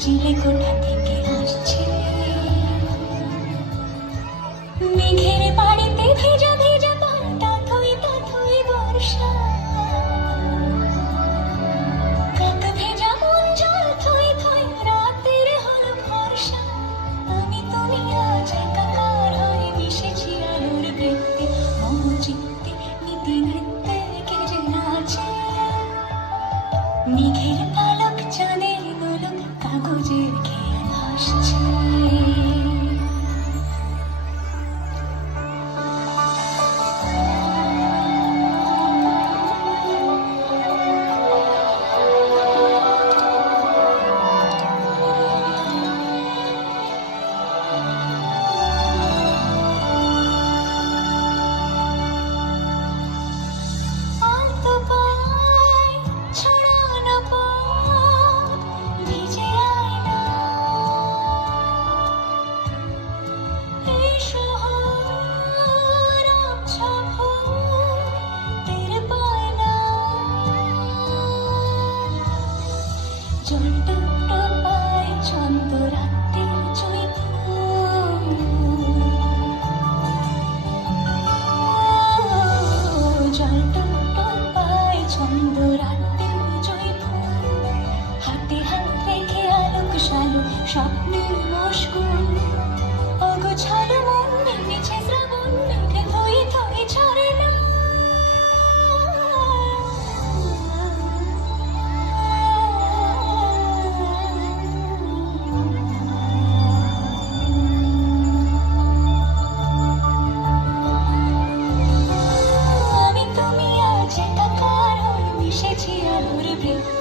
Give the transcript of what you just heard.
চিলেকোঠা থেকে আসছে মেঘের বাড়িতে ভেজা ভেজা পাতা থই বর্ষা কাক ভেজা মন জল থই রাতের হলো ভরসা আমি তুমি আজ একাকার হয়ে মিশেছি আলোর বৃত্তে মম চিত্তে নীতি নৃত্যে কে যে নাচে মেঘের পালক চাঁদের দোলক কাগজের খেয়ে ভাসছে স্বপ্নের মশগুল অগোছালো মন নেমেছে শ্রাবণ মেঘে থই ছড়ে না আমি তুমি আজ একাকার হয়ে মিশেছি আলোর বৃত্তে